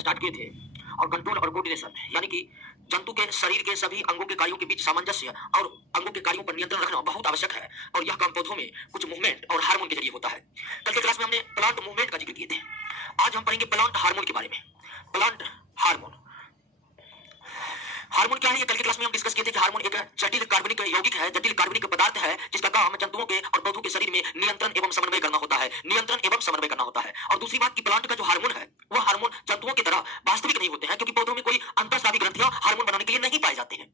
Start किए थे। और कंट्रोल और कोऑर्डिनेशन यानी कि जंतु के शरीर के सभी अंगों के कार्यों के बीच सामंजस्य और अंगों के कार्यों पर नियंत्रण रखना बहुत आवश्यक है। और यह काम पौधों में कुछ मूवमेंट और हार्मोन के जरिए होता है। कल के क्लास में हमने प्लांट मूवमेंट का जिक्र किए थे। आज हम पढ़ेंगे प्लांट हार्मोन के बारे में। प्लांट हार्मोन, हार्मोन क्या है? ये कल के क्लास में हम डिस्कस किए थे कि हार्मोन एक जटिल कार्बनिक यौगिक है, जटिल कार्बनिक पदार्थ है जिसका काम जंतुओं के और पौधों के शरीर में नियंत्रण एवं समन्वय करना होता है, नियंत्रण एवं समन्वय करना होता है। और दूसरी बात कि प्लांट का जो हार्मोन है वह हार्मोन जंतुओं की तरह वास्तविक नहीं होते हैं, क्योंकि पौधों में कोई अंतःस्रावी ग्रंथियां हार्मोन बनाने के लिए नहीं पाए जाते हैं।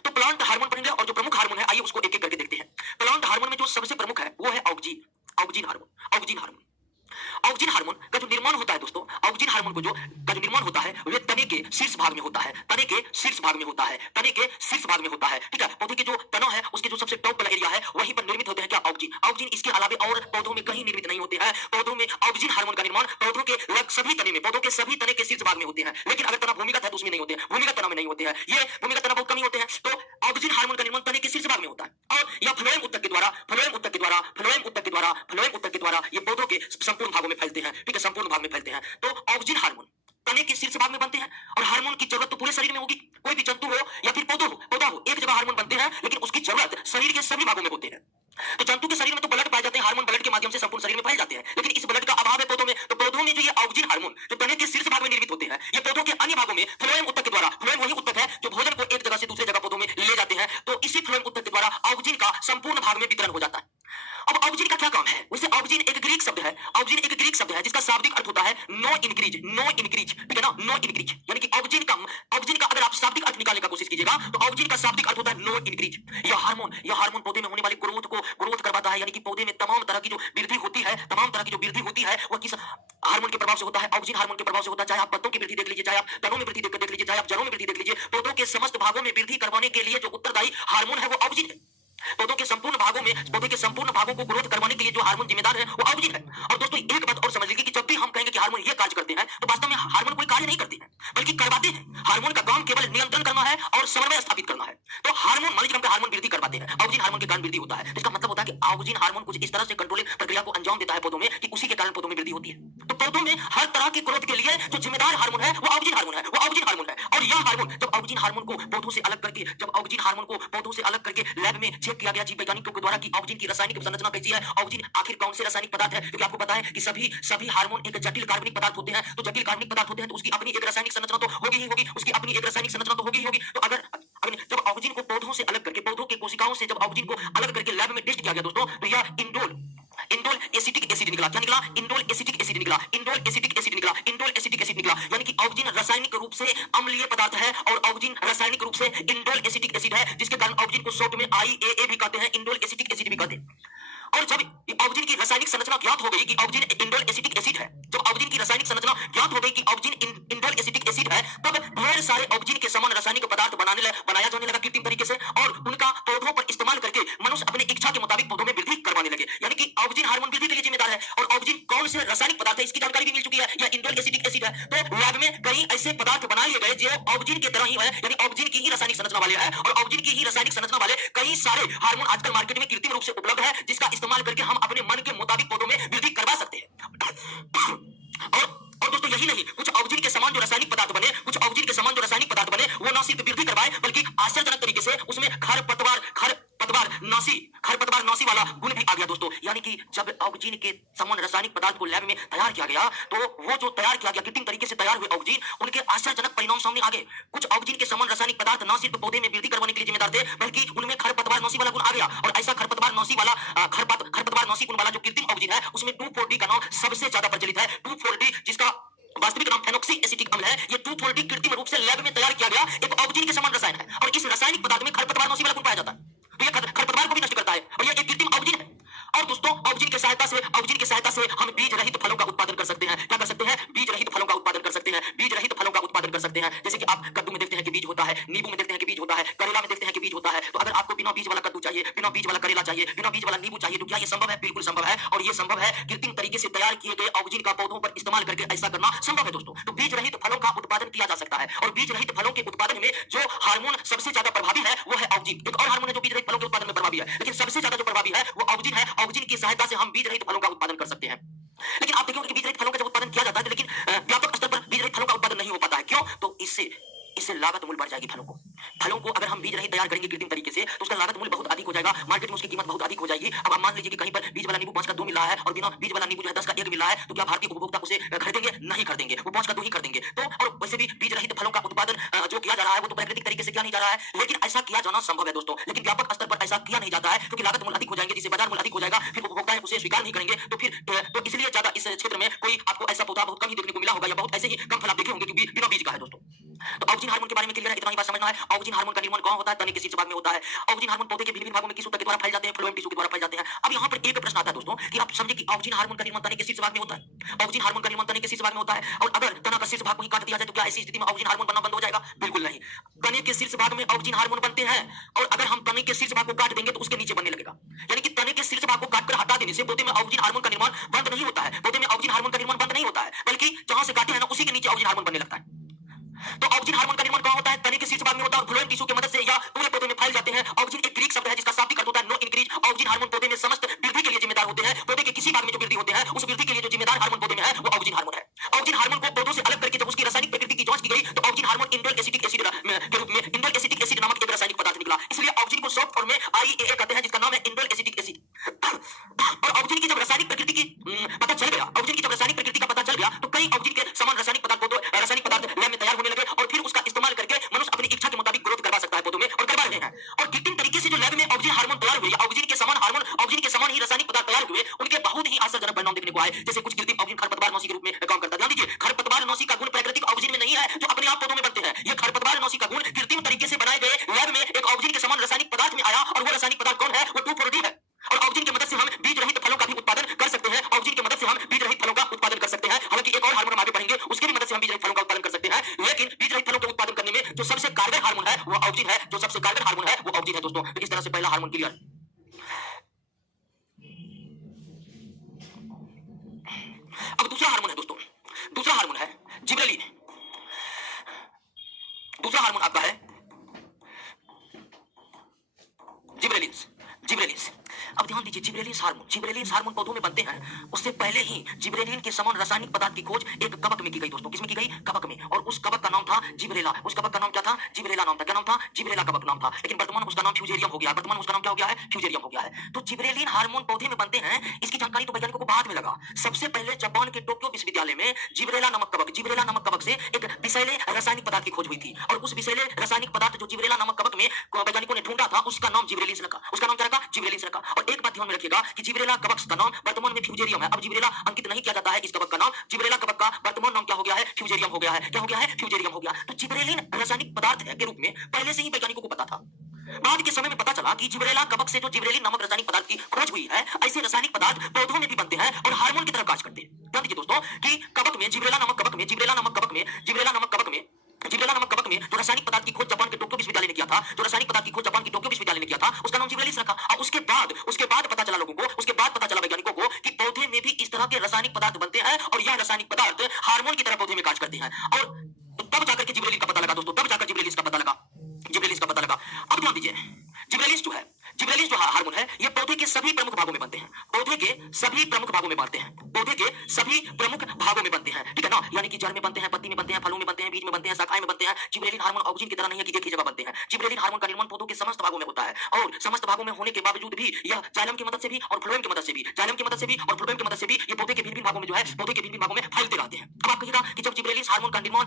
तो प्लांट हार्मोन पढ़ेंगे और जो प्रमुख हार्मोन है आइए उसको एक एक करके देखते हैं। प्लांट हार्मोन में जो सबसे प्रमुख है वो है oxygen, oxygen hormone, oxygen hormone. Oxygen hormone का जो निर्माण होता है दोस्तों, ऑक्सीन हार्मोन को जो का जो निर्माण होता है वह तने के शीर्ष भाग में होता है, तने के शीर्ष भाग में होता है, तने के शीर्ष भाग में होता है। ठीक है, पौधे के जो तना है उसके जो सबसे टॉप वाला एरिया है वहीं पर निर्मित होते हैं क्या? ऑक्सीन। ऑक्सीन इसके अलावे और पौधों में कहीं निर्मित नहीं होते हैं। पौधों में ऑक्सीन हार्मोन का निर्माण पौधों के लगभग सभी तने में, पौधों के सभी तने के शीर्ष भाग में होते हैं। लेकिन अगर तना भूमिगत है तो उसमें नहीं होते हैं, भूमिगत तना में नहीं होते हैं, ये भूमिगत तना बहुत कम ही होते हैं। तो ऑक्सीन हार्मोन का निर्माण तने के शीर्ष भाग में होता है और यह फ्लोएम ऊतक के द्वारा, फ्लोएम ऊतक के द्वारा, फ्लोएम ऊतक के द्वारा, फ्लोएम ऊतक के द्वारा ये पौधों के संपूर्ण भागों में फैलते हैं। ठीक है, संपूर्ण भाग में फैलते हैं। तो ऑक्सीन हार्मोन तने के शीर्ष भाग में बनते हैं और हार्मोन की जरूरत तो पूरे शरीर में होगी। कोई भी जंतु हो या फिर पौधा हो, एक जगह हार्मोन बनते हैं लेकिन उसकी जरूरत शरीर के सभी भागों में होते हैं। तो जंतु के शरीर में तो ब्लड पाए जाते हैं, हार्मोन ब्लड के माध्यम से संपूर्ण शरीर में फैल जाते हैं, लेकिन इस ब्लड का अभाव है पौधों में। तो पौधों में जो ये ऑक्सीन हार्मोन जो तने के शीर्ष भाग में निर्मित होते हैं, ये पौधों के अन्य भागों में फ्लोएम ऊतक के द्वारा, फ्लोएम वही ऊतक है जो भोजन को एक जगह से दूसरे जगह पौधों में ले जाते हैं, तो इसी फ्लोएम ऊतक के द्वारा ऑक्सीन का संपूर्ण भाग में वितरण हो जाता है। अब ऑक्सीन का क्या काम है? वैसे ऑक्सीन एक ग्रीक शब्द है, ऑक्सीन एक ग्रीक शब्द है जिसका शाब्दिक अर्थ होता है नो इंक्रीज, नो इंक्रीज। ठीक है ना, नो इंक्रीज यानी कि ऑक्सीन का अगर आप शाब्दिक अर्थ निकालने का कोशिश कीजिएगा तो ऑक्सीन का शाब्दिक अर्थ होता है नो इंक्रीज। यह हार्मोन पौधे में होने वाली ग्रोथ करवाता है, यानी कि पौधे में तमाम तरह की जो वृद्धि होती है, तमाम तरह की जो वृद्धि होती है वह किस हार्मोन के प्रभाव से होता है? ऑक्सीन हार्मोन के प्रभाव से होता है। चाहे आप पत्तों की वृद्धि देख लीजिए, चाहे आप तनों में वृद्धि देख लीजिए, चाहे आप जड़ों में वृद्धि देख लीजिए, पौधों के समस्त भागों में वृद्धि करवाने के लिए जो उत्तरदायी हार्मोन है वो ऑक्सीन है। पौधों के संपूर्ण भागों में, पौधे के संपूर्ण भागों को ग्रोथ करवाने के लिए जो हार्मोन जिम्मेदार है वो ऑक्सीन है। और दोस्तों एक बात और समझ लीजिए कि जब भी हम कहेंगे कि हार्मोन ये कार्य करते हैं तो वास्तव में हार्मोन कोई कार्य नहीं करते हैं बल्कि करवाते हैं। हार्मोन का काम केवल नियंत्रण करना है और समन्वय स्थापित करना है। तो हार्मोन मान लीजिए हार्मोन वृद्धि करवाते हैं, ऑक्सीन हार्मोन के कारण वृद्धि होता है। इसका मतलब होता है कि ऑक्सीन हार्मोन कुछ इस तरह से कंट्रोलिंग प्रक्रिया को अंजाम देता है पौधों में कि उसी के कारण पौधों में वृद्धि होती है। तो पौधों में हर तरह की ग्रोथ के लिए जो जिम्मेदार हार्मोन है वो ऑक्सीन हार्मोन है, वो ऑक्सीन हार्मोन है। और यह हार्मोन जब ऑक्सीन हार्मोन को पौधों से अलग करके, जब ऑक्सीन हार्मोन को पौधों से अलग करके लैब में चेक किया गया जीव वैज्ञानिकों के द्वारा कि ऑक्सीन की रासायनिक संरचना कैसी है, ऑक्सीन आखिर कौन से रासायनिक पदार्थ है, क्योंकि आपको पता है कि सभी हार्मोन एक जटिल कार्बनिक पदार्थ होते हैं। तो जटिल कार्बनिक पदार्थ होते हैं तो उसकी अपनी एक रासायनिक संरचना तो होगी ही होगी, उसकी अपनी एक रासायनिक संरचना तो होगी ही होगी। तो अगर जब ऑक्सीन को पौधों से अलग करके, पौधों की कोशिकाओं से जब ऑक्सीन को अलग करके लैब में टेस्ट किया गया दोस्तों, तो यह इंडोल एसिटिक एसिड निकला। क्या निकला? इंडोल एसिटिक एसिड निकला, इंडोल एसिटिक एसिड निकला, इंडोल एसिटिक एसिड निकला। यानी कि ऑक्सीन रासायनिक रूप से अम्लीय पदार्थ है और ऑक्सीन रासायनिक रूप से इंडोल एसिटिक एसिड है, जिसके कारण ऑक्सीन को शॉर्ट में IAA भी कहते हैं, इंडोल एसिटिक एसिड भी कहते हैं। और जब ऑक्सीन की रासायनिक संरचना ज्ञात हो गई कि ऑक्सीन इंडोल एसिटिक एसिड है, जब ऑक्सीन की रासायनिक संरचना ज्ञात हो गई कि ऑक्सीन इंडोल एसिटिक एसिड है, तब ढेर सारे ऑक्सीन के समान रासायनिक पदार्थ बनाया जाने लगा कृत्रिम तरीके से और उनका पौधों पर इस्तेमाल करके मनुष्य अपने इच्छा के मुताबिक पौधों में वृद्धि करवाने लगे। यानी कि ऑक्सीन हार्मोन वृद्धि के लिए जिम्मेदार है और ऑक्सीन कौन से रासायनिक पदार्थ है इसकी जानकारी भी मिल चुकी है, या इंडोल एसिटिक एसिड है। तो लैब में कई ऐसे पदार्थ बना लिए गए जो ऑक्सीन की तरह ही है, यानी ऑक्सीन की ही रासायनिक संरचना वाले हैं और ऑक्सीन की ही रासायनिक संरचना वाले कई सारे हार्मोन आजकल मार्केट में कृत्रिम रूप से उपलब्ध है, जिसका इस्तेमाल करके हम अपने मन के मुताबिक पौधों में वृद्धि करवा सकते हैं। और दोस्तों यही नहीं, कुछ ऑक्सीन के समान जो रासायनिक पदार्थ बने, कुछ ऑक्सीन के समान जो रासायनिक पदार्थ बने वो न सिर्फ वृद्धि करवाए बल्कि आश्चर्यजनक तरीके से उसमें खरपतवार नाशी वाला गुण भी आ गया दोस्तों। यानी कि जब ऑक्सीन के समान रासायनिक पदार्थ को लैब में तैयार किया गया तो वो जो तैयार किया गया कृत्रिम तरीके से तैयार हुए ऑक्सीन, उनके आश्चर्यजनक परिणाम सामने आ गए। कुछ ऑक्सीन के समान रासायनिक पदार्थ न सिर्फ पौधे में वृद्धि करवाने के लिए जिम्मेदार थे बल्कि उनमें खरपतवार नाशी वाला गुण आ गया। और ऐसा खरपतवार नाशी गुण वाला जो कृत्रिम ऑक्सीन है उसमें 2,4-D का नाम सबसे ज्यादा प्रचलित है। 2,4-D जिसका वास्तविक नाम फेनोक्सी एसिटिक अम्ल है। ये 2,4-D कृत्रिम रूप से लैब में तैयार किया गया एक ऑक्सीन के समान रसायन है और इस रासायनिक पदार्थ में खरपतवार नाशी वाला गुण पाया जाता है। तो ये खरपतवार को भी नष्ट करता है और ये एक कृत्रिम ऑक्सीन है। और दोस्तों ऑक्सीन की सहायता से हम बीज रहित फलों का उत्पादन कर सकते हैं। क्या कर सकते हैं? बीज रहित फलों का उत्पादन कर सकते हैं, बीज रहित फलों का उत्पादन कर सकते हैं। जैसे कि आप कद्दू में देखते हैं कि बीज होता है, नींबू में देखते हैं कि बीज होता है, करेला में देखते हैं कि बीज होता है। तो अगर आपको बिना बीज वाला कद्दू चाहिए, बिना बीज वाला करेला चाहिए, बिना बीज वाला नींबू चाहिए, तो क्या ये संभव है? बिल्कुल संभव है। और ये संभव है कृत्रिम तरीके से तैयार किए गए ऑक्सीन का पौधों पर इस्तेमाल करके ऐसा करना संभव है दोस्तों। तो बीज रहित फलों का उत्पादन किया जा सकता है और बीज रहित फलों के उत्पादन में जो हार्मोन सबसे ज्यादा प्रभावी है वो है ऑक्सीन। एक और हार्मोन है जो बीज रहित फलों के उत्पादन में प्रभावी है, लेकिन सबसे ज्यादा जो प्रभावी है वो ऑक्सीन है। ऑक्सीन की सहायता से हम बीज रहित फलों का उत्पादन कर सकते हैं। लेकिन आप देखोगे कि बीज रहित फलों का जब उत्पादन किया जाता है लेकिन व्यापक स्तर पर बीज रहित फलों का उत्पादन नहीं नहीं हो पाता है। क्यों? तो इससे इससे लागत मूल्य बढ़ जाएगी फलों को। फलों को अगर हम बीज नहीं तैयार करेंगे कृत्रिम तरीके से तो उसका लागत मूल्य बहुत अधिक हो जाएगा, मार्केट में उसकी कीमत बहुत अधिक हो जाएगी। अब आप मान लीजिए कि कहीं पर बीज वाला नींबू 5 का 2 मिल रहा है और बिना बीज वाला नींबू जो है 10 का 1 मिल रहा है, तो क्या भारतीय उपभोक्ता उसे खरीदेंगे? नहीं खरीदेंगे, वो 5 का 2 ही खरीदेंगे। तो और वैसे भी बीज रहित फलों का उत्पादन जो किया जा रहा है वो तो प्राकृतिक तरीके से किया नहीं जा रहा है, लेकिन ऐसा किया जाना संभव है दोस्तों। लेकिन व्यापक स्तर पर ऐसा किया नहीं जाता है क्योंकि लागत मूल्य अधिक हो जाएंगे, जिससे बाजार मूल्य अधिक हो जाएगा, फिर उपभोक्ता उसे स्वीकार नहीं करेंगे। तो फिर तो इसलिए ज्यादा इस क्षेत्र में कोई आपको ऐसा पौधा बहुत कम ही देखने को मिला होगा, या बहुत ऐसे ही कम फल आप देखे होंगे क्योंकि बिना बीज का है दोस्तों। तो ऑक्सीजन हार्मोन के बारे में क्लियर है, इतना ही बात समझना है। ऑक्सीजन हार्मोन का निर्माण कहां होता है? तने के शीर्ष भाग में होता है। ऑक्सीजन हार्मोन पौधे के विभिन्न भागों में किस ऊतक के द्वारा फैल जाते हैं? फ्लोएम टिश्यू के द्वारा फैल जाते हैं। अब यहाँ पर एक प्रश्न आता है दोस्तों कि आप समझे कि ऑक्सीजन हार्मोन का निर्माण तने के शीर्ष भाग में होता है। ऑक्सीजन हार्मोन का निर्माण तने के शीर्ष भाग में होता है, और अगर तना का शीर्ष भाग को ही काट दिया जाए तो क्या ऐसी स्थिति में ऑक्सीजन हार्मोन बनना बंद हो जाएगा? बिल्कुल नहीं। तने के शीर्ष भाग में ऑक्सीजन हार्मोन बनते हैं, और अगर हम तने के शीर्ष भाग को काट देंगे तो उसके नीचे बनने लगेगा। यानी कि तने के शीर्ष भाग को काटकर हटा देने से पौधे में ऑक्सीजन हार्मोन का निर्माण बंद नहीं होता है। पौधे में ऑक्सीजन हार्मोन का निर्माण बंद नहीं होता है, बल्कि जहां से काटे हैं ना उसी के नीचे ऑक्सीजन हार्मोन बनने लगता है। तो ऑक्सीजन हार्मोन का निर्माण कहां होता है? तने के शीर्ष भाग में होता है, और फ्लोएम टिश्यू की मदद से या पूरे पौधे में फैल जाते हैं। ऑक्सीजन एक ग्रीक शब्द है जिसका शाब्दिक अर्थ होता है नो इंक्रीज। ऑक्सीजन हार्मोन पौधे में समस्त वृद्धि के लिए जिम्मेदार होते हैं। पौधे के किसी भाग में जो वृद्धि होते हैं उस वृद्धि के लिए जो जिम्मेदार हार्मोन पौधे में है वो ऑक्सीजन हार्मोन है। ऑक्सीजन हार्मोन को पौधों से अलग करके जब उसकी रासायनिक प्रकृति की जांच की गई तो oxygen hormone indole acetic acid के रूप में इंडोल एसिटिक एसिड नामक एक रासायनिक पदार्थ निकला। इसलिए ऑक्सीजन को शॉर्ट फॉर्म में आईएए कहते हैं, जिसका नाम है इंडोल एसिटिक एसिड। और ऑक्सीजन की जब रासायनिक प्रकृति की पता चल गया, ऑक्सीजन की जब रासायनिक प्रकृति का पता चल गया तो कई ऑक्सीजन के समान रासायनिक पदार्थ लैब में तैयार होने लगे, और फिर उसका इस्तेमाल करके मनुष्य अपनी इच्छा के मुताबिक ग्रोथ करवा सकता है पौधों में, और करवा रहे हैं। और कृत्रिम तरीके से जो लैब में ऑक्सीजन हार्मोन तैयार हुए, ऑक्सीजन के समान ही रासायनिक पदार्थ तैयार हुए, उनके बहुत ही आश्चर्यजनक परिणाम देखने को आए। जैसे कुछ कृत्रिम ऑक्सीजन खरपतवार नौसी के रूप में काम करता है। ध्यान दीजिए, खरपतवार नौसी का गुण प्राकृतिक ऑक्सीजन में नहीं है जो अपने आप पौधों में बनते हैं। ये खरपतवार नौसी का गुण कृत्रिम तरीके से बनाए गए लैब में एक ऑक्सीजन के समान रासायनिक पदार्थ में आया, और वो रासायनिक पदार्थ कौन है? वो 2,4-D है। और ऑक्सीजन की मदद से हम बीज रहित फलों का भी उत्पादन कर सकते हैं। ऑक्सीजन की मदद से हम बीज रहित फलों का उत्पादन कर सकते हैं। हालांकि एक और हार्मोन हम आगे पढ़ेंगे, उसकी भी मदद से हम बीज रहित फलों का उत्पादन कर सकते हैं। लेकिन बीज रहित फलों का उत्पादन करने में जो सबसे कारगर हार्मोन है वो ऑक्सीजन है। जो सबसे कारगर हार्मोन है वो ऑक्सीजन है दोस्तों। तो इस तरह से पहला हार्मोन क्लियर। अब दूसरा हार्मोन है दोस्तों, दूसरा हार्मोन है जिबरेलिन। दूसरा हार्मोन आपका है जिबरेलिन्स। जिबरेलिन्स, अब ध्यान दीजिए, जिबरेलिन्स हार्मोन पौधों में बनते हैं। उससे पहले ही जिबरेलिन के समान रासायनिक पदार्थ की खोज एक कवक में की गई दोस्तों। किसमें की गई? कवक में। और उस कवक का नाम था जिबरेला। उस कवक का नाम क्या था? जिबरेला नाम था। क्या नाम था? जिबरेला कवक नाम था। लेकिन वर्तमान उसका नाम फ्यूजेरियम हो गया है। वर्तमान उसका नाम क्या हो गया है? फ्यूजेरियम हो गया है। तो जिबरेलिन हार्मोन पौधे में बनते हैं, इसकी जानकारी तो वैज्ञानिकों को बाद में लगा। सबसे पहले जापान के टोक्यो विश्वविद्यालय में जिबरेला नामक कवक से एक विषैले रासायनिक पदार्थ की खोज हुई थी, और उस विषैले रासायनिक पदार्थ जो जिबरेला नामक कवक में वैज्ञानिकों ने ढूंढा था उसका नाम जिबरेलिन्स रखा। उसका नाम क्या रखा? जिबरेलिन्स रखा। और एक बात ध्यान में रखिएगा कि जिबरेला कवक का नाम वर्तमान में फ्यूजेरियम है। अब जिबरेला अंकित नहीं किया जाता है इस कवक का नाम। जिबरेला कवक का वर्तमान नाम क्या हो गया है? फ्यूजेरियम हो गया है। क्या हो गया है? फ्यूजेरियम हो गया। तो जिबरेलिन रासायनिक पदार्थ है के रूप में पहले से ही वैज्ञानिकों को पता था। बाद के समय में पता चला कि जिबरेला कवक से जो जिबरेलिन नामक रासायनिक पदार्थ की खोज हुई है, ऐसे रासायनिक पदार्थ पौधों में भी बनते हैं और हार्मोन की तरह कार्य करते हैं। ध्यान दीजिए दोस्तों कि कवक में जिबरेला नामक कवक में जो रासायनिक पदार्थ की खोज जापान के टोक्यो विश्वविद्यालय ने किया था, जो रासायनिक पदार्थ की खोज जापान के टोक्यो विश्वविद्यालय ने किया था, उसका नाम जिबरेलिन्स रखा। और उसके बाद पता चला लोगों को, उसके बाद पता चला वैज्ञानिकों को कि पौधे में भी इस तरह के रासायनिक पदार्थ बनते हैं, और यह रासायनिक पदार्थ हार्मोन की तरह पौधे में कार्य करते हैं। और तब जाकर के जिबरेलिन का पता लगा दोस्तों, तब जाकर जिबरेलिन्स का पता लगा। अब ध्यान दीजिए, जिबरेलिन्स जो हार्मोन है, ये पौधे के सभी प्रमुख भागों में बनते हैं। पौधे के सभी प्रमुख भागों में बनते हैं, ठीक है ना? यानी कि जड़ में बनते हैं, पत्ती में बनते हैं, फलों में बनते हैं, बीज में बनते हैं, शाखाएं में बनते हैं। जिबरेलिन हार्मोन ऑक्सीजन की तरह नहीं है कि एक ही जगह बनते हैं। जिबरेलिन हार्मोन का निर्माण पौधों के समस्त भागों में होता है, और समस्त भागों में होने के बावजूद भी यह जाइलम की मदद से भी और फ्लोएम की मदद से भी ये पौधे के विभिन्न भागों में फैलते रहते हैं। अब आप कहिएगा कि जब जिबरेलिन हार्मोन का निर्माण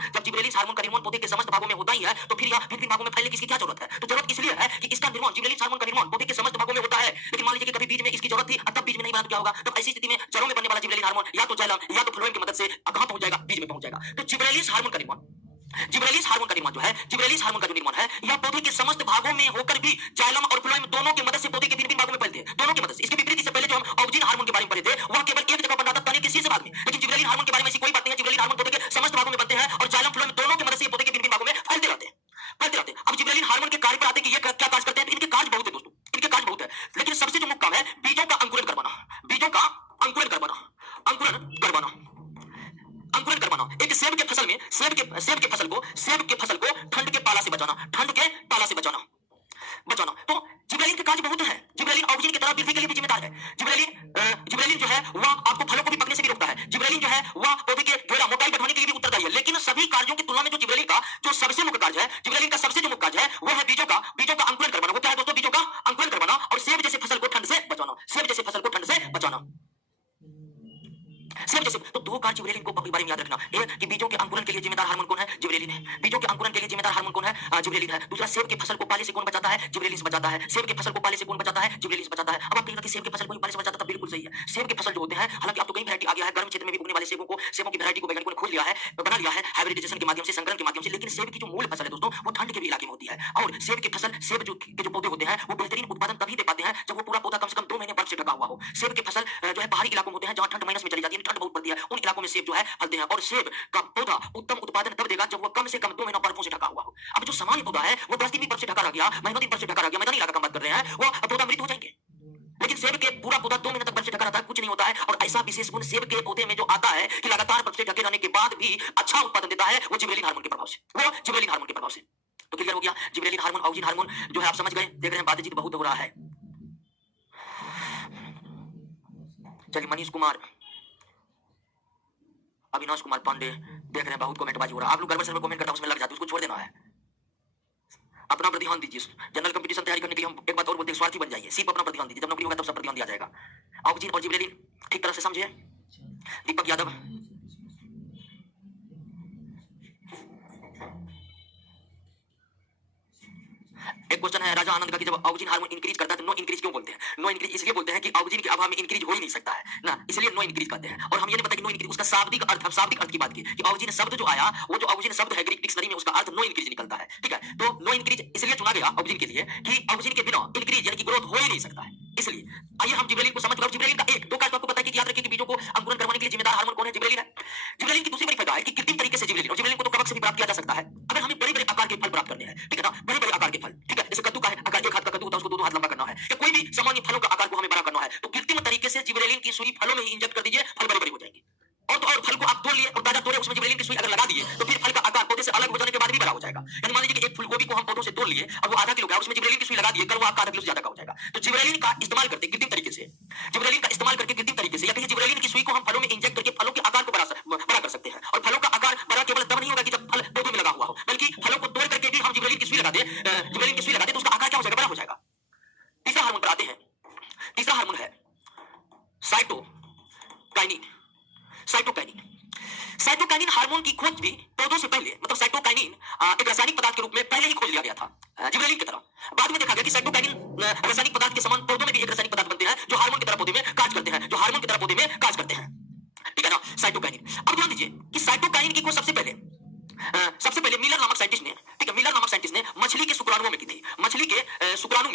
पौधे के समस्त भागों में होता ही है, तो फिर यह विभिन्न भागों में फैलने की इसकी क्या जरूरत है? तो जरूरत इसलिए है कि इसका निर्माण, जिबरेलिन हार्मोन का निर्माण पौधे के समस्त भागों में होता है। लेकिन मान लीजिए कि कभी बीज में इसकी जरूरत थी, तब बीज में नहीं बना तो क्या होगा? तब ऐसी स्थिति में जड़ों में बनने वाला जिबरेलिन हार्मोन या तो जाइलम या तो फ्लोएम की मदद से कहां पहुंच जाएगा? बीज में पहुंच जाएगा। तो जिबरेलिन हार्मोन का निर्माण जो निर्माण है, यह पौधे के समस्त भागों में होकर भी जाइलम और फ्लोएम दोनों की मदद से पौधे के विभिन्न भागों में फैलते हैं, दोनों की मदद से। इसके विपरीत इससे पहले जो हम ऑक्सीजन हार्मोन के बारे में पढ़े थे, वह केवल एक जगह बन रहा था, तने के शीर्ष भाग में। लेकिन जिबरेलिन हार्मोन के बारे में ऐसी कोई बात नहीं है। जिबरेलिन हार्मोन पौधे के समस्त भागों में बनते हैं, और जाइलम फ्लोएम दोनों की मदद से पौधे के विभिन्न भागों में फैलते रहते हैं। अब जिबरेलिन हार्मोन के कार्य पर आते हैं कि ये क्या कार्य करते हैं। तो इनके कार्य बहुत है दोस्तों, इनके कार्य बहुत है। लेकिन सबसे जो मुख्य काम है, बीजों का अंकुरन करवाना। एक सेब के फसल को ठंड के पाला से बचाना। तो जिबरेलिन के कार्य बहुत है। जिबरेलिन ऑक्सीजन की तरह वृद्धि के लिए भी जिम्मेदार है। जिबरेलिन जो है वह आपको फलों को भी पकने से भी रोकता है। जिबरेलिन जो है वह पौधे के घेरा मोटाई बढ़ाने के लिए भी उत्तरदायी है। लेकिन सभी कार्यों की तुलना अंकुरण के लिए जिम्मेदार हार्मोन कौन है? जिबरेलिन है। बीजों के अंकुरण के लिए जिम्मेदार हार्मोन कौन है? जिबरेलिन है। दूसरा, सेब की फसल को पाले से कौन बचाता है? जिबरेलिन से बचाता है। सेब की फसल को पाले से कौन बचाता है? जिबरेलिन से बचाता है। अब आप कहेंगे कि सेब की फसल को पाले से बचाता है, तब बिल्कुल सही है। सेब की फसल जो होते हैं, हालांकि अब तो कई वैरायटी आ गया है, गर्म क्षेत्र में भी उगने वाले सेबों की वैरायटी को वैज्ञानिकों ने खोज लिया है, बना लिया है हाइब्रिडाइजेशन के माध्यम से, संकरण के माध्यम से। लेकिन सेब की जो मूल फसल है दोस्तों, वो ठंड के भी इलाके में होती है। और सेब की फसल, सेब के जो पौधे होते हैं, वो बेहतरीन उत्पादन तभी दे पाते हैं जब वो पूरा पौधा कम से कम 2 महीने बर्फ से ढका हुआ हो। सेब की फसल जो है पहाड़ी इलाकों में होते हैं, जहां ठंड माइनस में चली जाती है, ठंड बहुत पड़ती है, उन इलाकों में सेब जो है फलते हैं। और सेब का पौधा उत्तम उत्पादन तब देगा जब वो कम से कम 2 महीना बर्फों से ढका हुआ हो। अब जो सामान्य पौधा है, वो 10 दिन भी बर्फ से ढका रह गया, महीनों दिन बर्फ से ढका रह गया, मैदानी इलाका की बात कर रहे हैं, वो पौधा मृत हो जाएंगे। लेकिन सेब के पूरा पौधा 2 महीने तक बर्फ से ढका रहता है, कुछ नहीं होता है। और ऐसा विशेष गुण सेब के पौधे में जो आता है कि लगातार बर्फ से ढके रहने के बाद भी अच्छा उत्पादन देता है, वो जिबरेलिन हार्मोन के प्रभाव से, वो जिबरेलिन हार्मोन के प्रभाव से। तो क्लियर हो गया, जिबरेलिन हार्मोन, ऑक्सीजन हार्मोन जो है आप समझ गए। देख रहे हैं बातचीत बहुत हो रहा है। चलिए, मनीष कुमार, अविनाश कुमार पांडे, देख रहे हैं बहुत कमेंटबाजी हो रहा है। आप लोग गड़बड़ में कमेंट करता है, उसमें लग जाते, उसको छोड़ देना है। अपना पर ध्यान दीजिए। जनरल कंपटीशन तैयारी करने के लिए हम एक बात और बोलते हैं, स्वार्थी बन जाइए, सिर्फ अपना पर ध्यान दीजिए। जब नौकरी होगा तब सब पर ध्यान दिया जाएगा। ऑक्सीजन और जिबरेलिन ठीक तरह से समझिए। दीपक यादव, एक क्वेश्चन है राजा आनंद का कि जब ऑक्सीजन हार्मोन इंक्रीज करता है तो नो इंक्रीज क्यों बोलते हैं? नो इंक्रीज इसलिए बोलते हैं कि ऑक्सीजन के अभाव में इंक्रीज हो ही नहीं सकता है ना, इसलिए नो इंक्रीज कहते हैं। और हम ये नहीं पता कि नो इंक्रीज उसका शाब्दिक अर्थ, हम शाब्दिक अर्थ की बात की कि ऑक्सीजन शब्द जो आया, वो जो ऑक्सीजन शब्द है ग्रीक डिक्शनरी में उसका अर्थ नो इंक्रीज निकलता है। ठीक है, तो नो इंक्रीज इसलिए चुना गया ऑक्सीजन के लिए कि ऑक्सीजन के बिना इंक्रीज यानी कि ग्रोथ हो ही नहीं सकता है। इसलिए आइए हम जिबरेलिन को समझ गए। जिबरेलिन का एक दो का आपको पता है कि याद रखिए कि बीजों को अंकुरण करवाने के लिए जिम्मेदार हार्मोन कौन है? जिबरेलिन है। जिबरेलिन की दूसरी बड़ी फायदा है कि कृत्रिम तरीके से जिबरेलिन, और जिबरेलिन को तो कवक से भी प्राप्त किया जा सकता है अगर हमें बड़े बड़े आकार के फल प्राप्त करने हैं। ठीक है ना, बड़े बड़े आकार के फल। ठीक है, जैसे कद्दू का है आकार, एक हाथ का कद्दू होता है, उसको 2 हाथ लंबा करना है, या कोई भी सामान्य फलों का आकार को हमें बड़ा करना है, तो कृत्रिम तरीके से जिबरेलिन की सुई फलों में ही इंजेक्ट कर दीजिए, फल बड़े बड़े हो जाएंगे। और तो और फल को आप तोड़ लिए और ताजा तोड़े, उसमें जिबरेलिन की सुई अगर लगा दिए तो फिर फल का आकार पौधे से अलग हो जाने के बाद भी बड़ा हो जाएगा। यानी मान लीजिए कि एक फूलगोभी को हम पौधों से तोड़ लिए, अब वो आधा किलो का, उसमें जिबरेलिन की सुई लगा दिए, कल वो आपका आधा किलो से ज्यादा का हो जाएगा। तो जिबरेलिन का इस्तेमाल करते कृत्रिम तरीके से, जिबरेलिन का इस्तेमाल करके कृत्रिम तरीके से, या कहिए जिबरेलिन की सुई को हम फलों में इंजेक्ट करके फलों के आकार को बड़ा कर सकते हैं। और फलों का आकार बड़ा केवल तब नहीं होगा कि जब फल पौधों में लगा हुआ हो, बल्कि फलों को तोड़ करके भी हम जिबरेलिन की सुई लगा दे, जिबरेलिन की सुई लगा दे, तो उसका आकार क्या हो जाएगा? बड़ा हो जाएगा। तीसरा हार्मोन पर आते हैं। तीसरा हार्मोन है साइटोकाइनिन। साइटोकाइनिन, साइटोकाइनिन हार्मोन की खोज भी पौधों से पहले, मतलब साइटोकाइनिन एक रासायनिक पदार्थ के रूप में पहले ही खोज लिया गया था जिबरेलिन की तरह। बाद में देखा गया कि साइटोकाइनिन रासायनिक पदार्थ के समान पौधों में भी एक रासायनिक पदार्थ बनते हैं जो हार्मोन की तरह पौधे में कार्य करते हैं, जो हार्मोन की तरह पौधे में कार्य करते हैं। ठीक है ना, साइटोकाइनिन। अब ध्यान दीजिए कि साइटोकाइनिन की खोज सबसे पहले मिलर नामक साइंटिस्ट ने, ठीक है, मिलर नामक साइंटिस्ट ने मछली के शुक्राणुओं में की थी। मछली के शुक्राणु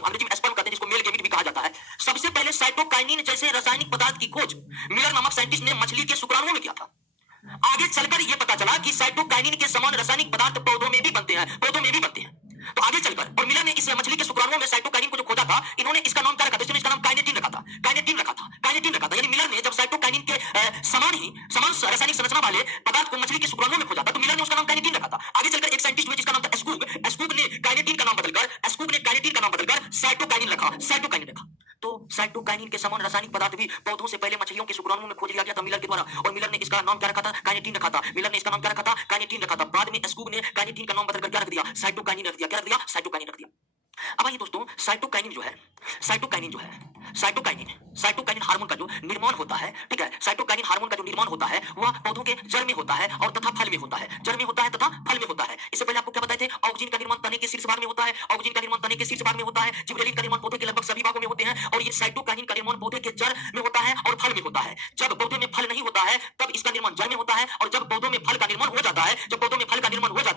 अंग्रेजी में स्पर्म कहते हैं, जिसको मेल गेमिट भी कहा जाता है। सबसे पहले साइटोकाइनिन जैसे रासायनिक पदार्थ की खोज मिलर नामक साइंटिस्ट ने मछली के शुक्राणुओं में किया था। आगे चलकर यह पता चला कि साइटोकाइनिन के समान रासायनिक पदार्थ पौधों में भी बनते हैं। तो आगे चलकर और मिलर ने इस मछली के शुक्राणुओं में साइटोकाइनिन को जो खोजा था, इन्होंने इसका नाम क्या रखा था? इसका नाम काइनेटिन रखा था। यानी मिलर ने जब साइटोकाइनिन के समान रासायनिक संरचना वाले पदार्थ को मछली के शुक्राणुओं में खोजा था, तो मिलर ने उसका नाम काइनेटिन रखा था। आगे चलकर एक साइंटिस्ट हुए जिसका नाम था स्कूग ने काइनेटिन का नाम बदलकर साइटोकाइनिन रखा। तो साइटोकाइनिन के समान रासायनिक पदार्थ भी पौधों से पहले मछलियों के शुक्राणुओं में खोज लिया गया था मिलर के द्वारा, और मिलर ने इसका नाम क्या रखा था? काइनेटिन रखा था। बाद में स्कूग ने काइनेटिन का नाम बदलकर क्या रख दिया? साइटोकाइनिन रख दिया। अब आइए दोस्तों, साइटोकाइनिन हार्मोन का जो निर्माण होता है, ठीक है, साइटोकाइनिन हार्मोन का जो निर्माण होता है वह पौधों के जड़ में होता है और तथा फल में होता है। इससे पहले आपको क्या बताए थे? ऑक्सीजन का निर्माण तने के शीर्ष भाग में होता है, जिबरेलिन का निर्माण पौधे के लगभग सभी भागों में होते हैं, और ये साइटोकाइनिन का निर्माण पौधे के जड़ में होता है और फल में होता है। जब पौधे में फल नहीं होता है तब इसका निर्माण जड़ में होता है, और जब पौधों में फल का निर्माण हो जाता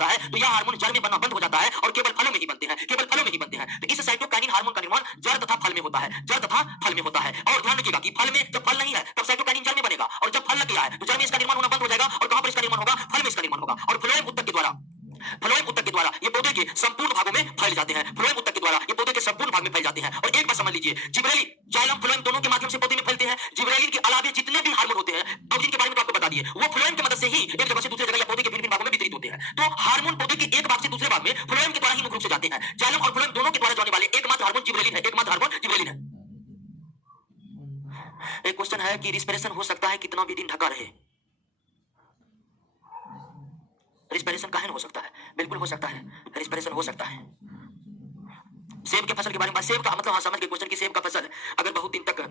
है, तो यह हार्मोन जड़ में बनना बंद हो जाता है और केवल फलों में ही बनते हैं। तो इस साइटोकाइनिन हार्मोन का निर्माण जड़ तथा फल में होता है। और ध्यान रखिएगा कि फल में जब फल नहीं है तब साइटोकाइनिन जड़ में बनेगा, और जब फल लग गया है तो जड़ में इसका निर्माण होना बंद हो जाएगा, और कहां पर इसका निर्माण होगा? फल में इसका निर्माण होगा। और फ्लोएम ऊतक के द्वारा ये पौधे के संपूर्ण भागों में फैल जाते हैं। और एक बात समझ लीजिए, जिबरेलिन जाइलम फ्लोएम दोनों के माध्यम से पौधे में फैलते हैं। जिबरेलिन के अलावा जितने भी हार्मोन होते हैं, ऑक्सीजन के बारे में तो आपको बता दिए, वो फ्लोएम की मदद से ही एक जगह से दूसरी जगह या पौधे के भिन्न भागों में वितरित होते हैं। तो हार्मोन पौधे के एक भाग से दूसरे भाग में फ्लोएम के द्वारा ही मुख्य रूप से जाते हैं। जाइलम और फ्लोएम दोनों के द्वारा जाने वाले एकमात्र हार्मोन जिबरेलिन है। एक क्वेश्चन है कि रिस्पिरेशन हो सकता है कितना भी दिन ढका रहे? रिस्पिरेशन काहे हो सकता है? बिल्कुल हो सकता है, रिस्पिरेशन हो सकता है। सेब के फसल के बारे में, सेब का मतलब समझ के क्वेश्चन की सेब का फसल अगर बहुत दिन तक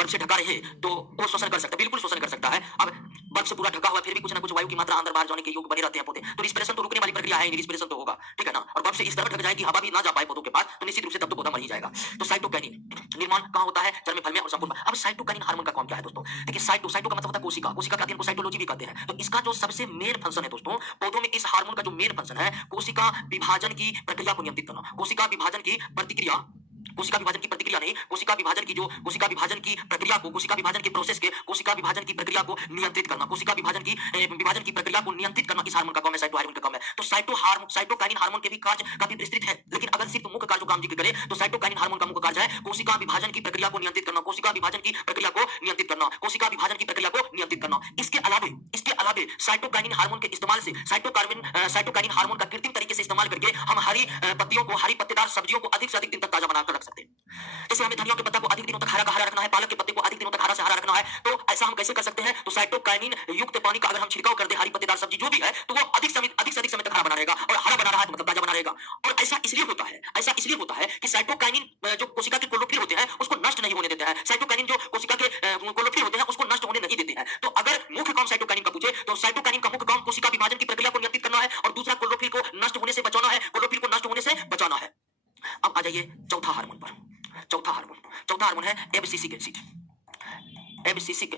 बर्फ से ढका रहे तो वो शोषण कर सकता है, बिल्कुल शोषण कर सकता है। अब बर्फ से पूरा ढका हुआ फिर भी कुछ ना कुछ वायु की मात्रा अंदर बाहर जाने के योग बने रहते हैं पौधे, तो रिस्पिरेशन तो रुकने वाली प्रक्रिया है, रिस्पिरेशन तो होगा, ठीक है ना। और बर्फ से इस तरह ढक जाए कि हवा भी ना जा पाए पौधों के पास, तो निश्चित रूप से तब तो पौधा मर ही जाएगा। तो साइटोकाइनिन निर्माण कहाँ होता है? जड़ में, फल में और संपूर्ण में। अब साइटोकाइनिन हार्मोन का काम क्या है दोस्तों? देखिए साइटो का मतलब होता है कोशिका, कोशिका कहते हैं इनको साइटोलॉजी भी कहते हैं। तो इसका जो सबसे मेन फंक्शन है दोस्तों पौधों में, इस हार्मोन का जो मेन फंक्शन है कोशिका विभाजन की प्रक्रिया को नियंत्रित करना, कोशिका विभाजन की प्रतिक्रिया, कोशिका विभाजन की प्रतिक्रिया नहीं, कोशिका विभाजन की जो कोशिका विभाजन की प्रक्रिया को, कोशिका विभाजन के प्रोसेस के, कोशिका विभाजन की प्रक्रिया को नियंत्रित करना, कोशिका विभाजन की प्रक्रिया को नियंत्रित करना इस हार्मोन का काम है, साइटो हार्मोन का काम है। तो साइटोकाइनिन हार्मोन के भी कार्य काफी विस्तृत है, लेकिन अगर सिर्फ मुख्य कार्य काम जिक्र करें तो साइटोकाइनिन हार्मोन का मुख्य कार्य है कोशिका विभाजन की प्रक्रिया को नियंत्रित करना, कोशिका विभाजन की प्रक्रिया को नियंत्रित करना, कोशिका विभाजन की प्रक्रिया को नियंत्रित करना। इसके अलावे साइटोकाइनिन हार्मोन के इस्तेमाल से साइटोकाइनिन हार्मोन का कृत्रिम तरीके से इस्तेमाल करके हम हरी पत्तियों को, हरी पत्तेदार सब्जियों को अधिक से अधिक दिन तक ताजा बनाकर रख सकते हैं। जैसे हमें धनिया के पत्ता को अधिक दिनों तक हरा का हरा रखना है, पालक के पत्ते को अधिक दिनों तक हरा से हरा रखना है, तो ऐसा हम कैसे कर सकते हैं? तो साइटोकाइनिन युक्त पानी का अगर हम छिड़काव कर दे हरी पत्तेदार सब्जी जो भी है, तो वो अधिक से अधिक समय तक हरा बना रहेगा, और हरा बना रहा है तो मतलब ताजा बना रहेगा। और ऐसा इसलिए होता है कि साइटोकाइनिन जो कोशिका के क्लोरोफिल होते हैं उसको नष्ट नहीं होने देते हैं, साइटोकाइनिन जो कोशिका के क्लोरोफिल होते हैं उसको नष्ट होने नहीं देते हैं। तो अगर मुख्य काम साइटोकाइनिन का पूछे तो साइटोकाइनिन का मुख्य काम कोशिका विभाजन की प्रक्रिया को नियंत्रित करना है, और दूसरा क्लोरोफिल को नष्ट होने से बचाना है, क्लोरोफिल को नष्ट होने से बचाना है। अब आ जाइए चौथा हार्मोन पर। चौथा हार्मोन है एब्सिसिक एसिड। एब्सिसिक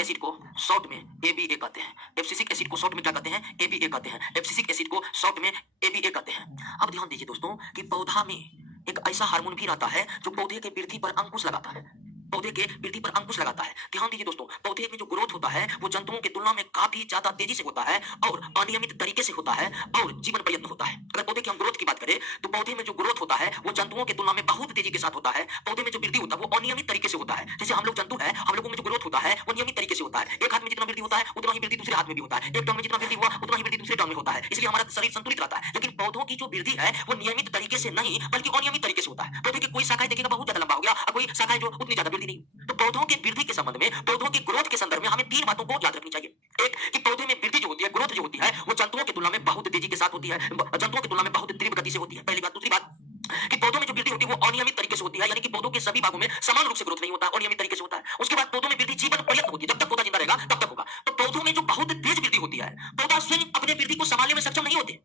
एसिड को शॉर्ट में एबीए कहते हैं। एब्सिसिक एसिड को शॉर्ट में क्या कहते हैं? एबीए कहते हैं। एब्सिसिक एसिड को शॉर्ट में एबीए कहते हैं। अब ध्यान दीजिए दोस्तों कि पौधा में एक ऐसा हार्मोन भी रहता है जो पौधे के वृद्धि पर अंकुश लगाता है, पौधे के वृद्धि पर अंकुश लगाता है। ध्यान दीजिए दोस्तों, पौधे में जो ग्रोथ होता है वो जंतुओं की तुलना में काफी ज्यादा तेजी से होता है और अनियमित तरीके से होता है और जीवन पर्यंत होता है। अगर पौधे की हम ग्रोथ की बात करें तो पौधे में जो ग्रोथ होता है वो जंतुओं की तुलना में बहुत तेजी के साथ होता है। पौधे में जो वृद्धि होता है वो अनियमित तरीके से होता है। जैसे हम लोग जंतु है, हम लोगों में जो ग्रोथ होता है वो नियमित तरीके से होता है। एक हाथ में जितना वृद्धि होता है उतना ही वृद्धि दूसरे हाथ में भी होता है, एक टांग में जितना वृद्धि हुआ उतना ही वृद्धि दूसरे टांग में होता है, इसलिए हमारा शरीर संतुलित रहता है। लेकिन पौधों की जो वृद्धि है वो नियमित तरीके से नहीं बल्कि अनियमित तरीके से होता है। पौधे की कोई शाखाएं देखिएगा बहुत ज्यादा लंबा हो गया और कोई शाखाएं जो उतनी ज्यादा वृद्धि नहीं। तो पौधों की वृद्धि के संबंध में, पौधों की ग्रोथ के संदर्भ में हमें तीन बातों को याद रखनी चाहिए। एक कि पौधे में वृद्धि जो होती है, ग्रोथ जो होती है वो जंतुओं की तुलना में बहुत तेजी के साथ होती है, जंतुओं की तुलना में बहुत तीव्र गति से होती है, पहली बात। दूसरी बात कि पौधों में जो वृद्धि होती है वो अनियमित तरीके से होती है, यानी कि पौधों के सभी भागों में समान रूप से ग्रोथ नहीं होता, अनियमित तरीके से होता है। उसके बाद पौधों में वृद्धि जीवन पर्यंत होती है, जब तक पौधा जिंदा रहेगा तब तक होगा। तो पौधों में जो बहुत तेज वृद्धि होती है, पौधा स्वयं अपने वृद्धि को संभालने में सक्षम नहीं होते।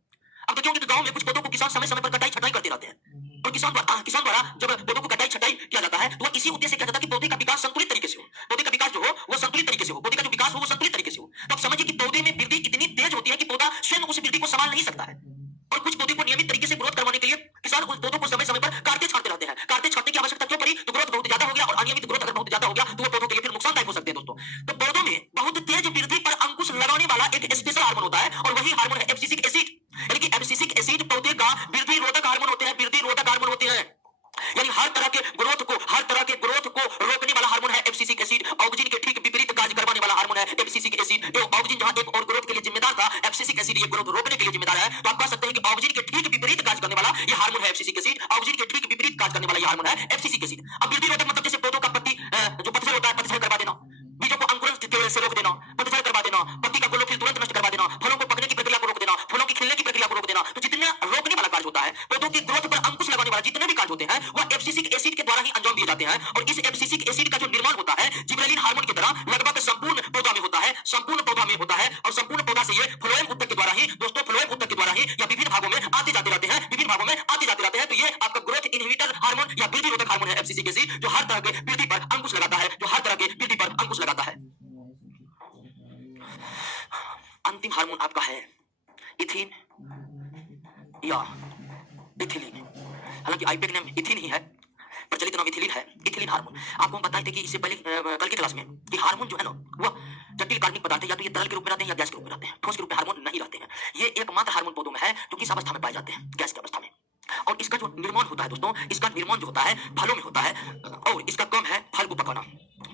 अब देखिए कि गांव में कुछ पौधों को किसान समय समय पर कटाई छटाई करते रहते हैं, और किसान द्वारा जब पौधों को कटाई छटाई किया जाता है तो इसी उद्देश्य से किया जाता है कि पौधे का विकास संतुलित तरीके से हो, पौधे का विकास जो हो वो संतुलित तरीके से हो, पौधे का जो विकास हो वो संतुलित तरीके से हो। तो आप समझिए कि पौधे में वृद्धि इतनी तेज होती है कि पौधा स्वयं उस वृद्धि को संभाल नहीं सकता है, और कुछ पौधे को नियमित तरीके से ग्रोथ करवाने के लिए किसान उस पौधों को समय समय पर काटते छाटते रहते हैं। काटते छाटने की आवश्यकता क्यों पड़ी? तो ग्रोथ बहुत ज्यादा हो गया, और अनियमित ग्रोथ अगर बहुत ज्यादा हो गया तो वो पौधों के लिए फिर नुकसानदायक हो सकते हैं दोस्तों। तो पौधों में बहुत तेज वृद्धि पर अंकुश लगाने वाला एक स्पेशल हार्मोन होता है, और वही हार्मोन है एब्सिसिक एसिड। यानी कि एब्सिसिक एसिड पौधे का वृद्धि रोधक हार्मोन होते हैं, वृद्धि रोधक हार्मोन होते हैं, यानी हर तरह के ग्रोथ को रोकने वाला हार्मोन है एब्सिसिक एसिड। ऑक्सीजन के ठीक विपरीत कार्य करवाने वाला हार्मोन है एब्सिसिक एसिड। तो ऑक्सीजन जहां एक और ग्रोथ के लिए जिम्मेदार था, एब्सिसिक एसिड ये ग्रोथ रोकने के लिए जिम्मेदार है। तो आप कह सकते हैं कि ऑक्सीजन के ठीक विपरीत कार्य करने वाला ये हार्मोन है एब्सिसिक एसिड, ऑक्सीजन के ठीक विपरीत कार्य करने वाला ये हार्मोन है एब्सिसिक एसिड। अब वृद्धि रोधक मतलब जैसे पौधों का पत्ती जो पतझड़ होता है, पतझड़ करवा देना, बीजों को अंकुरण से रोक देना, पतझड़ करवा देना, पत्ती का क्लोरोफिल तुरंत नष्ट करवा देना, फलों को पकने की प्रक्रिया को रोक देना, फलों की खिलने की प्रक्रिया को रोक देना। तो जितना रोकने वाला कार्य होता है, पौधों की ग्रोथ पर अंकुश लगाने वाला जितने भी कार्य होते हैं वो एब्सिसिक एसिड के द्वारा ही अंजाम दिए जाते हैं। और इस एब्सिसिक एसिड का जो निर्माण होता है जिबरेलिन हार्मोन की तरह लगभग संपूर्ण पौधा में होता है, संपूर्ण पौधा में होता है, और संपूर्ण पौधा से ये फ्लोएम ऊतक के द्वारा ही दोस्तों, फ्लोएम ऊतक के द्वारा ही या विभिन्न भागों में आते जाते रहते हैं, विभिन्न भागों में आते जाते रहते हैं। तो ये आपका ग्रोथ इनहिबिटर हार्मोन या वृद्धि रोधक हार्मोन है एब्सिसिक एसिड, जो हर तरह के वृद्धि पर अंकुश लगाता है, जो हर तरह के वृद्धि पर अंकुश लगाता है। अंतिम हार्मोन आपका है इथिन या इथिलीन। हालांकि आईपीए का नाम इथिन ही है, प्रचलित नाम इथिलीन है, इथिलीन हार्मोन। आपको हम बताए थे कि इससे पहले कल की क्लास में कि हार्मोन जो है ना वह जटिल कार्बनिक पदार्थ है, या तो ये तरल के रूप में रहते हैं या गैस के रूप में रहते हैं, ठोस के रूप में हार्मोन नहीं रहते हैं। ये एकमात्र हार्मोन पौधों में है जो किस अवस्था में पाए जाते हैं? गैस की अवस्था में। और इसका जो निर्माण होता है दोस्तों, इसका निर्माण जो होता है फलों में होता है, और इसका काम है फल को पकाना,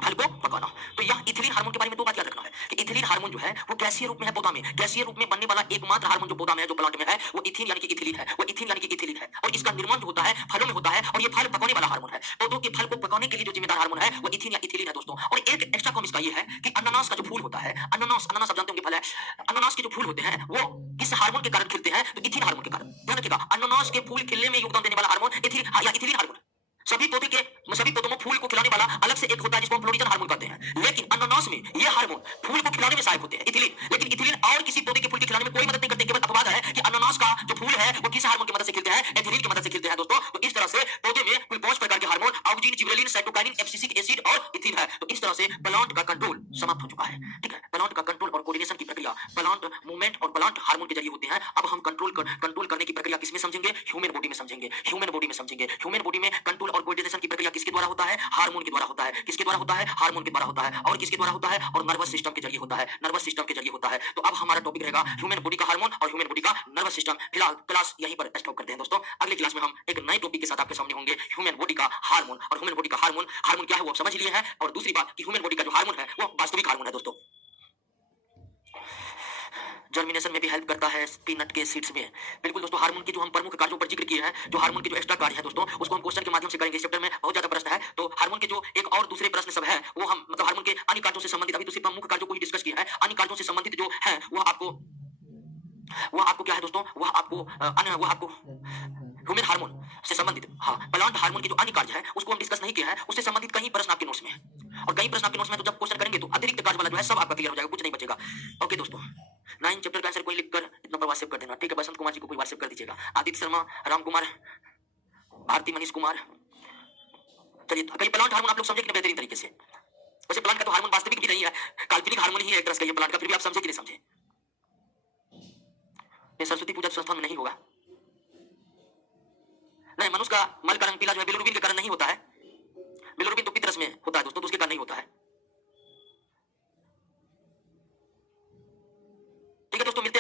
फल को पकाना। तो यह इथिलीन हार्मोन के बारे में दो बात याद रखना है कि इथिलीन हार्मोन जो है वो गैसीय रूप में है पौधा में, गैसीय रूप में बनने वाला एकमात्र हार्मोन जो पौधा में है, जो प्लांट में है, वो इथिन यानी कि इथिलीन है, वो इथिन यानी कि इथिलीन है। और इसका निर्माण जो होता है फलों में होता है, और ये फल पकाने वाला हार्मोन है। पौधों के फल को पकाने के लिए जो जिम्मेदार हार्मोन है वो इथिन या इथिलीन है दोस्तों। और एक एक्स्ट्रा काम इसका ये है कि अनानास का जो फूल होता है, अनानास आप जानते होंगे फल है, अनानास के जो फूल होते हैं वो किस हार्मोन के कारण खिलते हैं? तो इथिन हार्मोन के कारण। ध्यान रखिएगा, अनानास के फूल खिलने में योगदान देने वाला हार्मोन इथिलीन या इथिलीन हार्मोन। सभी पौधों में फूल को खिलाने वाला अलग से एक होता है जिसको हम फ्लोरिजन हार्मोन कहते हैं। लेकिन अनानास में ये हार्मोन फूल को खिलाने में सहायक होते हैं, इथिलीन। लेकिन इथिलीन और किसी पौधे के फूल के खिलाने में कोई मदद नहीं करते। केवल अपवाद है कि अनानास का जो फूल है वो किस हार्मोन की मदद से खिलते हैं? एथिलीन की मदद से खिलते हैं दोस्तों। तो इस तरह से पौधे में कुल 5 प्रकार के hormone oxygen, gibberellin, cytokinin, abscisic acid और इथिन है। तो इस तरह से प्लांट का कंट्रोल समाप्त हो चुका है। ठीक है, प्लांट का कंट्रोल और कोऑर्डिनेशन की प्रक्रिया प्लांट मूवमेंट और प्लांट हार्मोन के जरिए होते हैं। अब हम कंट्रोल करने की प्रक्रिया किसमें समझेंगे? ह्यूमन बॉडी में समझेंगे। ह्यूमन बॉडी में समझेंगे। ह्यूमन बॉडी में कंट्रोल और कोऑर्डिनेशन की प्रक्रिया किसके द्वारा होता है? हार्मोन के द्वारा होता है। किसके द्वारा होता है? हार्मोन के द्वारा होता है। और किसके द्वारा होता है? और नर्वस सिस्टम के जरिए होता है। नर्वस सिस्टम के जरिए होता है। तो अब हमारा टॉपिक रहेगा ह्यूमन बॉडी का हार्मोन और ह्यूमन बॉडी का नर्वस सिस्टम। फिलहाल क्लास यहीं पर स्टॉप करते हैं दोस्तों। अगली क्लास में हम एक नए टॉपिक के साथ आपके सामने होंगे, ह्यूमन बॉडी का हार्मोन। और ह्यूमन बॉडी का हार्मोन क्या है वो आप समझ लिए हैं। और दूसरी बात कि ह्यूमन बॉडी का जो हार्मोन है वो वास्तविक हार्मोन है दोस्तों। जर्मिनेशन में भी हेल्प करता है पीनट के सीड्स में। बिल्कुल दोस्तों, हार्मोन की जो हम प्रमुख कार्यों पर जिक्र किए हैं, जो हार्मोन के जो एक्स्ट्रा कार्य है दोस्तों, उसको हम क्वेश्चन के माध्यम से करेंगे। इस चैप्टर में बहुत ज्यादा प्रश्न है, तो हार्मोन के जो एक और दूसरे प्रश्न सब है वो हम मतलब हार्मोन के अन्य कार्यों से संबंधित, अभी तो सिर्फ प्रमुख कार्यों को ही डिस्कस किया है। अन्य कार्यों से संबंधित जो है वह आपको क्या है दोस्तों, वह आपको ह्यूमन हार्मोन से संबंधित, हाँ, प्लांट हार्मोन के जो अन्य कार्य है उसको हम डिस्कस नहीं किया है। उससे संबंधित कई प्रश्न आपके नोट्स में है, और कई प्रश्न आपके नोट्स में, तो जब क्वेश्चन करेंगे तो अतिरिक्त कार्य वाला जो है सब आपका क्लियर हो जाएगा, कुछ नहीं बचेगा। ओके दोस्तों, 9 चैप्टर का आंसर कोई लिखकर इतना पर व्हाट्सएप कर देना। ठीक है, बसंत कुमार जी को कोई व्हाट्सएप कर दीजिएगा, आदित्य शर्मा, राम कुमार, भारती, मनीष कुमार। चलिए, कई प्लांट हार्मोन आप लोग समझे कि नहीं बेहतरीन तरीके से? वैसे प्लांट का तो हार्मोन वास्तविक भी नहीं है, काल्पनिक हार्मोन ही है एक तरह से ये प्लांट का, फिर भी आप समझे कि नहीं समझे? ये सरस्वती पूजा संस्थान में नहीं होगा। नहीं, मनुष्य का मल का रंग पीला जो है बिलिरुबिन के कारण नहीं होता है। बिलिरुबिन तो पितरस में होता है दोस्तों, तो उसके कारण नहीं होता है।